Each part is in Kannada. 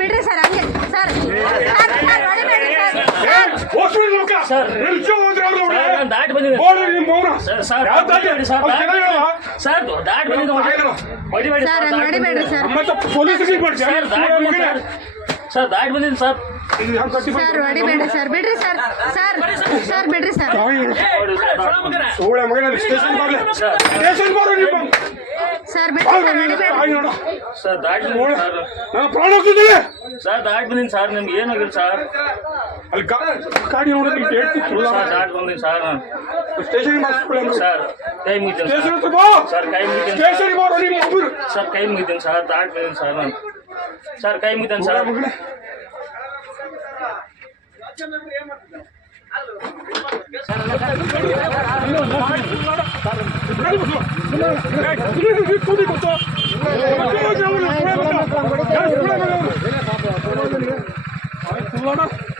ಬಿಡ್ರಿ ಸರ್ ಹಂಗೆ ಸರ್ ದಾಟಿ ಬಂದಿದೆ ಸರ್ ದಾಟಿ ಬಂದಿದ್ದೀನಿ ಸರ್ ಸರ್ ಹೊಡಿಬೇಡ್ರಿ ಸರ್ ಬಿಡ್ರಿ ಸರ್ ಸರ್ ಸರ್ ಬಿಡ್ರಿ ಸರ್ ಸರ್ ಬಿಡ್ರಿ ಸರ್ ಹೊಡಿಬೇಡ್ರಿ ಸರ್ ದಾಟಿ ಪ್ರಾಣ ಹೋಗ್ತಿದ್ದೇನೆ ಸರ್ ದಾಟಿ ಬಂದಿನಿ ಸರ್ ನಿಮ್ಗೆ ಏನಾಗಿಲ್ಲ ಸರ್ ಅಲ್ಲಿ ಗಾಡಿ ನೋಡೋದು ಸರ್ ದಾಟಿ ಬಂದಿನಿ ಸರ್ ನಾನು ಸ್ಟೇಷನ್ ಸರ್ ಕೈ ಮುಗಿತೀನಿ ಸರ್ ಕೈ ಮುಗಿತೀನಿ ಸರ್ ಕೈ ಮುಗಿತೀನಿ ಸರ್ ದಾಟಿ ಬಂದಿನಿ ಸರ್ ನಾನು ಸರ್ ಕೈ ಮುಗಿತೀನಿ ಸರ್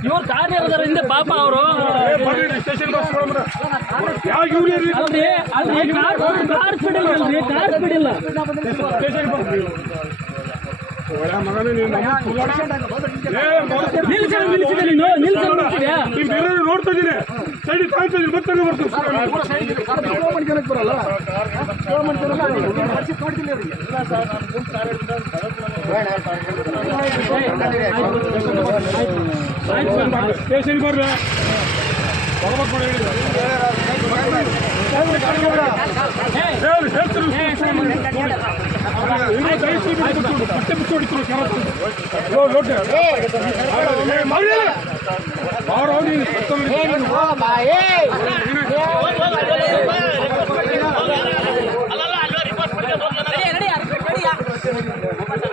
ಇವ್ರು ಕಾರ್ಯ ಹಿಂದೆ ಪಾಪ ಅವರು ಕಾರ್ ಸ್ಪೀಡ್ ಇಲ್ಲ ನೋಡ್ತಾ ಇದ್ದೀನಿ ಸೈಡ್ ಕಾಯ್ತಾ ಇದ್ದೀನಿ ಮತ್ತೆ ಬರಲ್ಲ ಸ್ಟೇಷನ್ ಬರ್ರಿ ಹೇಳ್ತಾರೆ